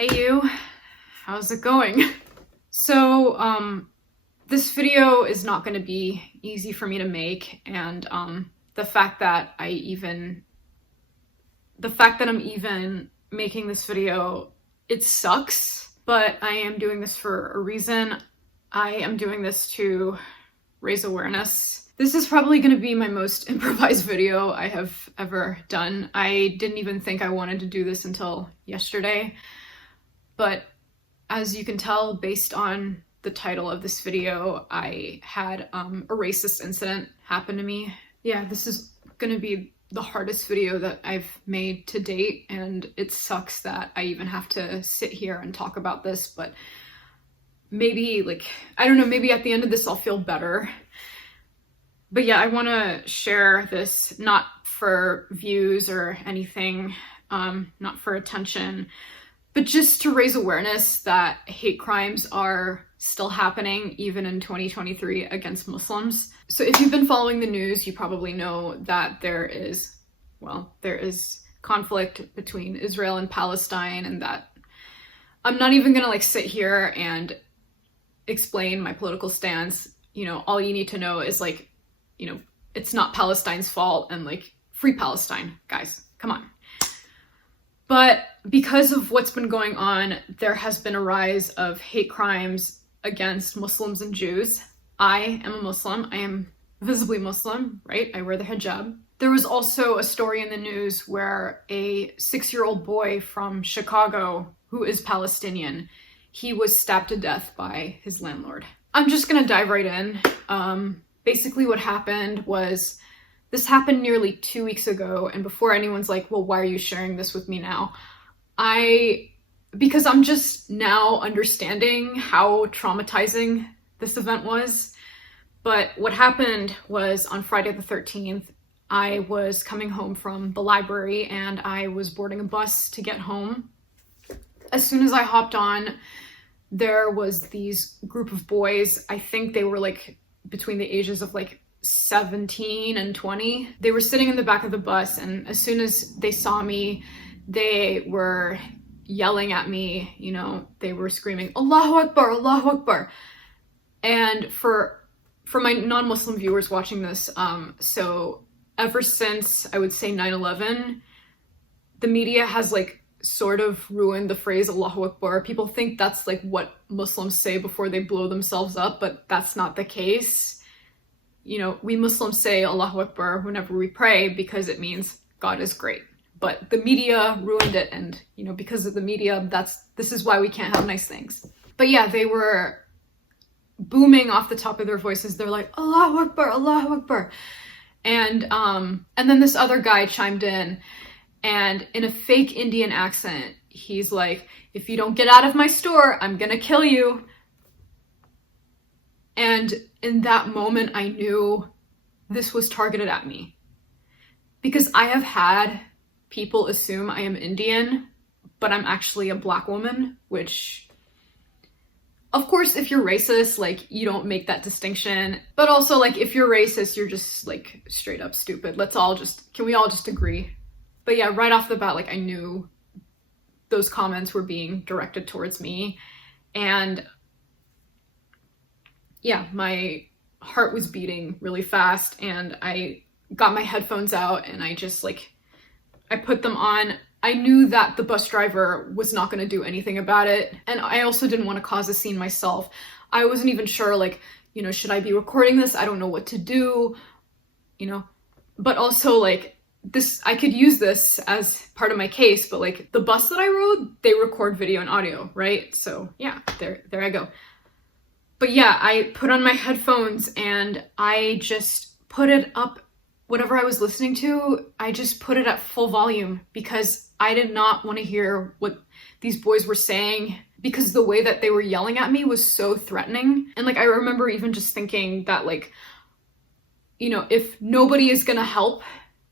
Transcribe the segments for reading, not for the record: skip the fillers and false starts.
Hey you, how's it going? So, this video is not going to be easy for me to make, and the fact that I'm even making this video, it sucks, but I am doing this for a reason. I am doing this to raise awareness. This is probably going to be my most improvised video I have ever done. I didn't even think I wanted to do this until yesterday. But as you can tell, based on the title of this video, I had a racist incident happen to me. Yeah, this is gonna be the hardest video that I've made to date, and it sucks that I even have to sit here and talk about this, but maybe, I don't know, maybe at the end of this I'll feel better. But yeah, I want to share this not for views or anything, not for attention, but just to raise awareness that hate crimes are still happening even in 2023 against Muslims. So if you've been following the news, you probably know that there is conflict between Israel and Palestine, and that I'm not even gonna sit here and explain my political stance. You know, all you need to know is it's not Palestine's fault, and free Palestine, guys, come on. But because of what's been going on, there has been a rise of hate crimes against Muslims and Jews. I am a Muslim. I am visibly Muslim, right? I wear the hijab. There was also a story in the news where a 6-year-old boy from Chicago, who is Palestinian, he was stabbed to death by his landlord. I'm just gonna dive right in. Basically what happened was, this happened nearly 2 weeks ago, and before anyone's like, well, why are you sharing this with me now? Because I'm just now understanding how traumatizing this event was. But what happened was, on Friday the 13th, I was coming home from the library and I was boarding a bus to get home. As soon as I hopped on, there was these group of boys. I think they were between the ages of 17 and 20. They were sitting in the back of the bus, and as soon as they saw me, they were yelling at me, they were screaming, Allahu Akbar, Allahu Akbar. And for my non-Muslim viewers watching this, so ever since, I would say 9/11, the media has sort of ruined the phrase Allahu Akbar. People think that's what Muslims say before they blow themselves up, but that's not the case. We Muslims say Allahu Akbar whenever we pray because it means God is great. But the media ruined it, and because of the media, this is why we can't have nice things. But yeah, they were booming off the top of their voices. They're like, Allahu Akbar, Allahu Akbar. And then this other guy chimed in, and in a fake Indian accent, he's like, if you don't get out of my store, I'm gonna kill you. And in that moment, I knew this was targeted at me. Because I have had people assume I am Indian, but I'm actually a black woman, which, of course, if you're racist, you don't make that distinction. But also, if you're racist, you're just, straight up stupid. Can we all just agree? But yeah, right off the bat, I knew those comments were being directed towards me. And yeah, my heart was beating really fast, and I got my headphones out and I just I put them on. I knew that the bus driver was not going to do anything about it, and I also didn't want to cause a scene myself. I wasn't even sure, should I be recording this? I don't know what to do, but also this, I could use this as part of my case, but the bus that I rode, they record video and audio, right? So yeah, there I go. But yeah, I put on my headphones and I just put it up, whatever I was listening to, I just put it at full volume because I did not want to hear what these boys were saying, because the way that they were yelling at me was so threatening. And I remember even just thinking that if nobody is gonna help,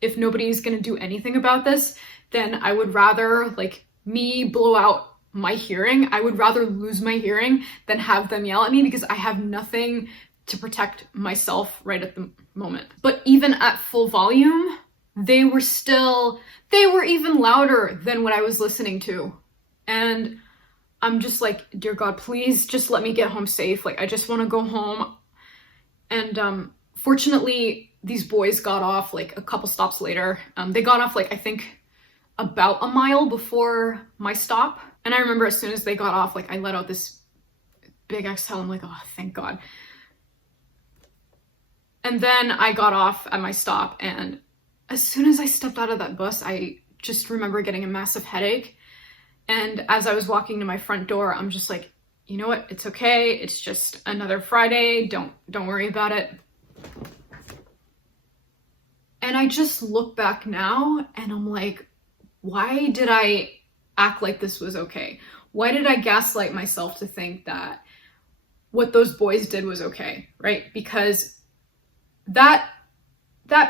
if nobody is gonna do anything about this, then I would rather me blow out my hearing. I would rather lose my hearing than have them yell at me, because I have nothing to protect myself right at the moment. But even at full volume, they were even louder than what I was listening to. And I'm just like, dear God, please just let me get home safe. Like, I just want to go home. And fortunately, these boys got off like a couple stops later. They got off like, I think about a mile before my stop. And I remember as soon as they got off, like I let out this big exhale. I'm like, oh, thank God. And then I got off at my stop, and as soon as I stepped out of that bus, I just remember getting a massive headache. And as I was walking to my front door, I'm just like, you know what? It's okay. It's just another Friday. Don't worry about it. And I just look back now and I'm like, why did I act like this was okay? Why did I gaslight myself to think that what those boys did was okay, right? Because that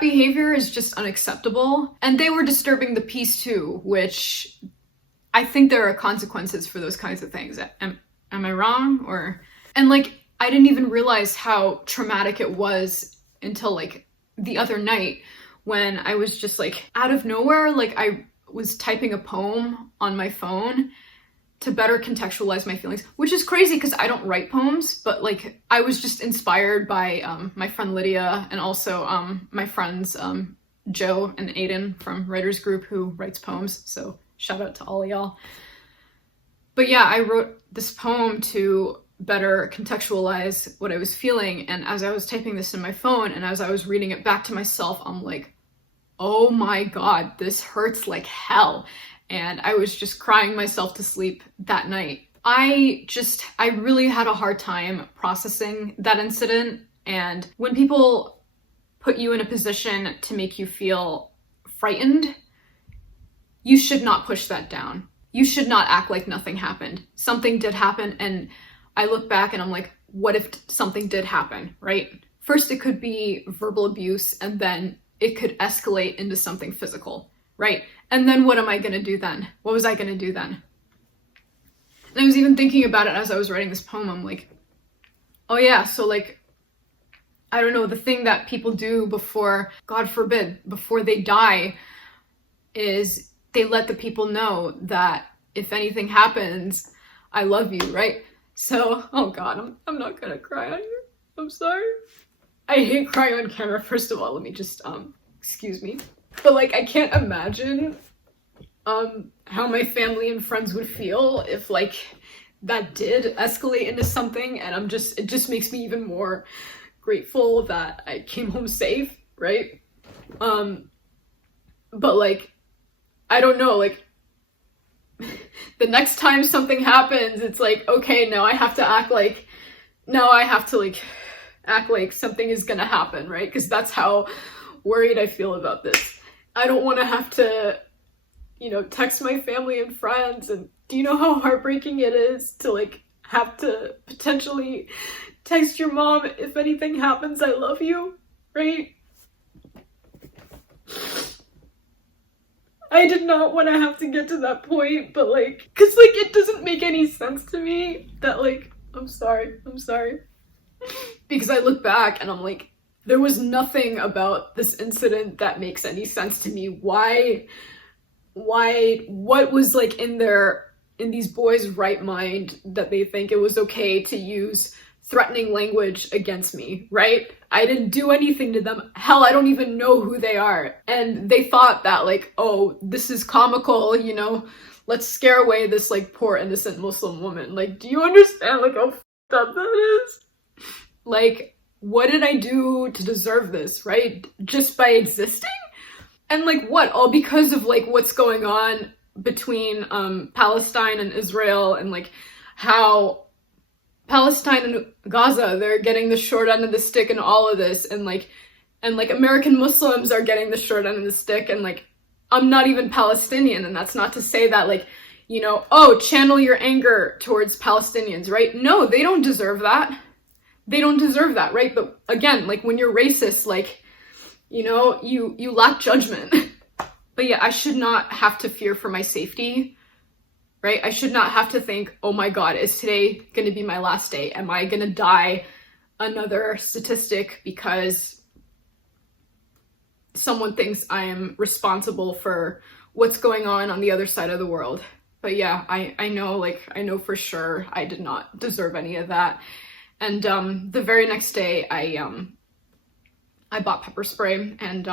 behavior is just unacceptable. And they were disturbing the peace too, which I think there are consequences for those kinds of things. Am I wrong? And like, I didn't even realize how traumatic it was until like the other night when I was just like out of nowhere, like I was typing a poem on my phone to better contextualize my feelings, which is crazy because I don't write poems, but like I was just inspired by my friend Lydia and also my friends Joe and Aiden from Writers Group who writes poems. So shout out to all of y'all. But yeah, I wrote this poem to better contextualize what I was feeling. And as I was typing this in my phone and as I was reading it back to myself, I'm like, oh my God, this hurts like hell. And I was just crying myself to sleep that night. I really had a hard time processing that incident. And when people put you in a position to make you feel frightened, you should not push that down. You should not act like nothing happened. Something did happen, and I look back and I'm like, what if something did happen, right? First, it could be verbal abuse, and then it could escalate into something physical, right? And then what am I gonna do then? What was I gonna do then? And I was even thinking about it as I was writing this poem. I'm like, oh yeah, so like, I don't know, the thing that people do before, God forbid, before they die is they let the people know that if anything happens, I love you, right? So, oh God, I'm not gonna cry on you. I'm sorry. I hate crying on camera. First of all, let me just, excuse me. But like, I can't imagine how my family and friends would feel if like that did escalate into something, and it just makes me even more grateful that I came home safe, right? But like, I don't know, like the next time something happens, it's like, okay, now I have to act like something is gonna happen, right? Because that's how worried I feel about this. I don't want to have to, text my family and friends. And do you know how heartbreaking it is to like have to potentially text your mom, if anything happens, I love you, right? I did not want to have to get to that point, but like, cause like it doesn't make any sense to me that like, I'm sorry. Because I look back and I'm like, there was nothing about this incident that makes any sense to me. Why, what was like in these boys' right mind that they think it was okay to use threatening language against me, right? I didn't do anything to them. Hell, I don't even know who they are. And they thought that like, oh, this is comical, let's scare away this like poor innocent Muslim woman. Like, do you understand like how f***ed up that is? Like, what did I do to deserve this, right? Just by existing? And like what? All because of like what's going on between Palestine and Israel, and like how Palestine and Gaza, they're getting the short end of the stick in all of this, and like American Muslims are getting the short end of the stick, and like I'm not even Palestinian, and that's not to say that like, oh, channel your anger towards Palestinians, right? No, they don't deserve that. They don't deserve that, right? But again, like when you're racist, like, you lack judgment. But yeah, I should not have to fear for my safety, right? I should not have to think, oh my God, is today going to be my last day? Am I going to die another statistic because someone thinks I am responsible for what's going on the other side of the world? But yeah, I know, like, I know for sure I did not deserve any of that. And the very next day I bought pepper spray, and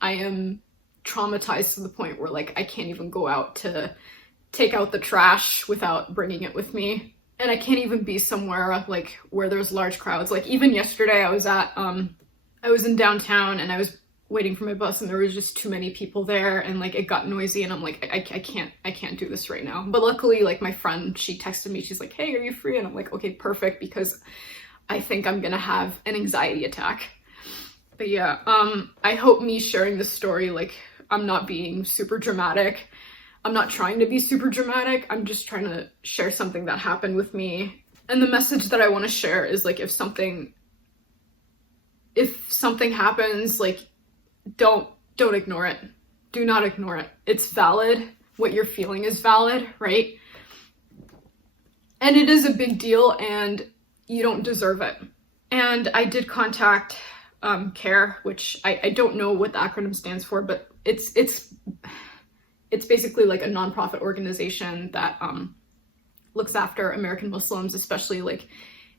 I am traumatized to the point where, like, I can't even go out to take out the trash without bringing it with me. And I can't even be somewhere like where there's large crowds. Like, even yesterday I was in downtown and I was waiting for my bus, and there was just too many people there, and like it got noisy, and I'm like, I can't do this right now. But luckily, like, my friend, she texted me, she's like, hey, are you free? And I'm like, okay, perfect, because I think I'm gonna have an anxiety attack. But yeah, I hope me sharing this story, like, I'm not being super dramatic. I'm not trying to be super dramatic. I'm just trying to share something that happened with me. And the message that I want to share is, like, if something happens, like, don't ignore it. Do not ignore it. It's valid. What you're feeling is valid, right? And it is a big deal, and you don't deserve it. And I did contact CARE, which I don't know what the acronym stands for, but it's basically like a nonprofit organization that looks after American Muslims, especially like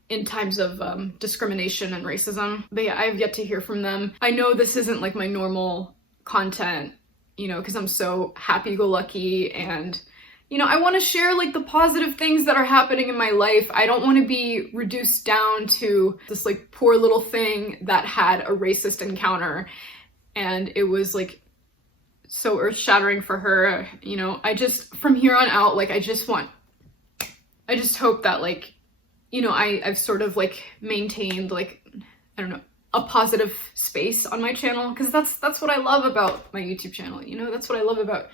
in times of discrimination and racism. But yeah, I have yet to hear from them. I know this isn't like my normal content, you know, because I'm so happy-go-lucky, and, you know, I want to share like the positive things that are happening in my life. I don't want to be reduced down to this like poor little thing that had a racist encounter, and it was like so earth-shattering for her. You know, I just, from here on out, like, I just hope that, like, you know, I've sort of like maintained, like, I don't know, a positive space on my channel, because that's what I love about my YouTube channel, you know, that's what I love about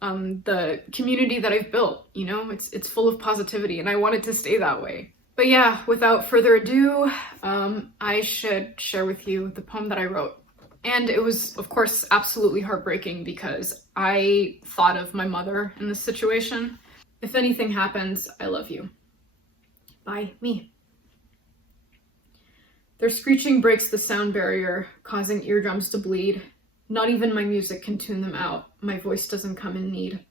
the community that I've built, you know, it's full of positivity, and I want it to stay that way. But yeah, without further ado, I should share with you the poem that I wrote. And it was, of course, absolutely heartbreaking, because I thought of my mother in this situation. If anything happens, I love you. By me. Their screeching breaks the sound barrier, causing eardrums to bleed. Not even my music can tune them out. My voice doesn't come in need.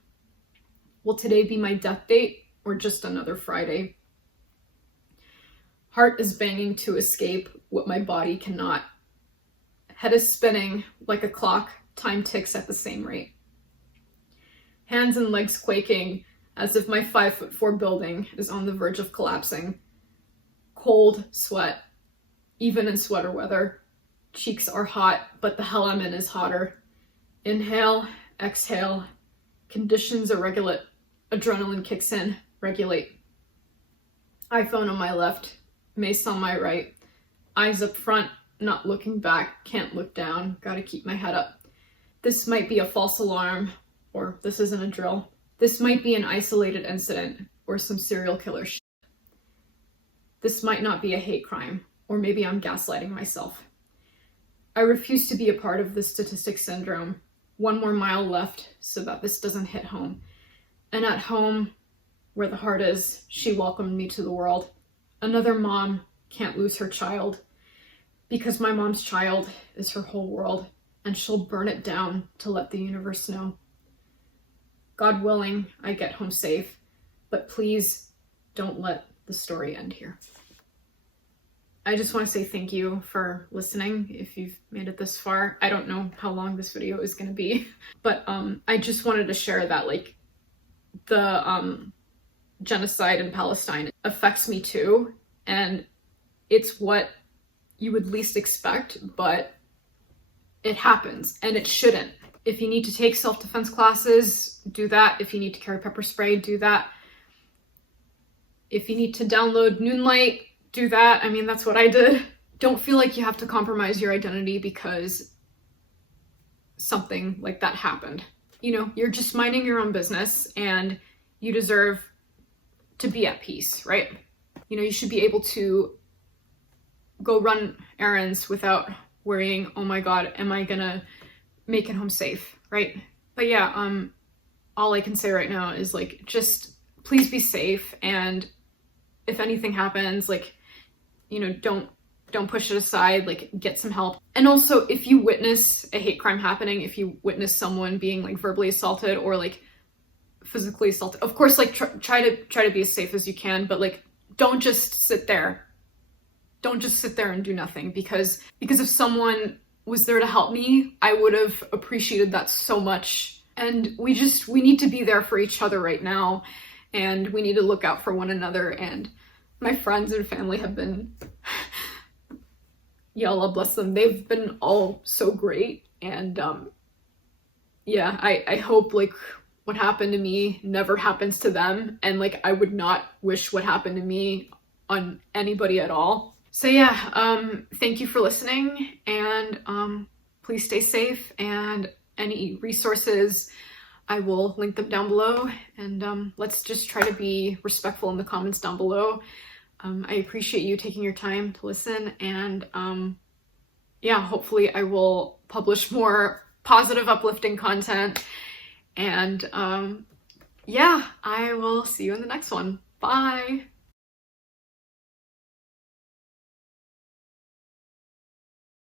Will today be my death date, or just another Friday? Heart is banging to escape what my body cannot. Head is spinning like a clock, time ticks at the same rate. Hands and legs quaking, as if my 5'4" building is on the verge of collapsing. Cold sweat, even in sweater weather. Cheeks are hot, but the hell I'm in is hotter. Inhale, exhale. Conditions are regulate. Adrenaline kicks in. Regulate. iPhone on my left. Mace on my right. Eyes up front, not looking back. Can't look down. Gotta keep my head up. This might be a false alarm, or this isn't a drill. This might be an isolated incident, or some serial killer shit. This might not be a hate crime, or maybe I'm gaslighting myself. I refuse to be a part of the statistic syndrome. One more mile left so that this doesn't hit home. And at home, where the heart is, she welcomed me to the world. Another mom can't lose her child, because my mom's child is her whole world, and she'll burn it down to let the universe know. God willing, I get home safe, but please don't let the story end here. I just want to say thank you for listening if you've made it this far. I don't know how long this video is going to be, but I just wanted to share that, like, the genocide in Palestine affects me too, and it's what you would least expect, but it happens, and it shouldn't. If you need to take self-defense classes, do that. If you need to carry pepper spray, do that. If you need to download Noonlight, do that. I mean, that's what I did. Don't feel like you have to compromise your identity because something like that happened. You know, you're just minding your own business, and you deserve to be at peace, right? You know, you should be able to go run errands without worrying, oh my God, am I gonna make it home safe, right? But yeah, all I can say right now is, like, just please be safe, and if anything happens, like, you know, don't push it aside, like, get some help. And also, if you witness a hate crime happening, if you witness someone being, like, verbally assaulted, or, like, physically assaulted. Of course, like try to be as safe as you can, but like don't just sit there. Don't just sit there and do nothing, because if someone was there to help me, I would have appreciated that so much. And we need to be there for each other right now, and we need to look out for one another. And my friends and family have been, yeah, Allah bless them, they've been all so great. And yeah, I hope like what happened to me never happens to them, and like I would not wish what happened to me on anybody at all. So yeah, thank you for listening, and please stay safe, and any resources, I will link them down below, and let's just try to be respectful in the comments down below. I appreciate you taking your time to listen, and yeah, hopefully I will publish more positive, uplifting content, and yeah, I will see you in the next one. Bye!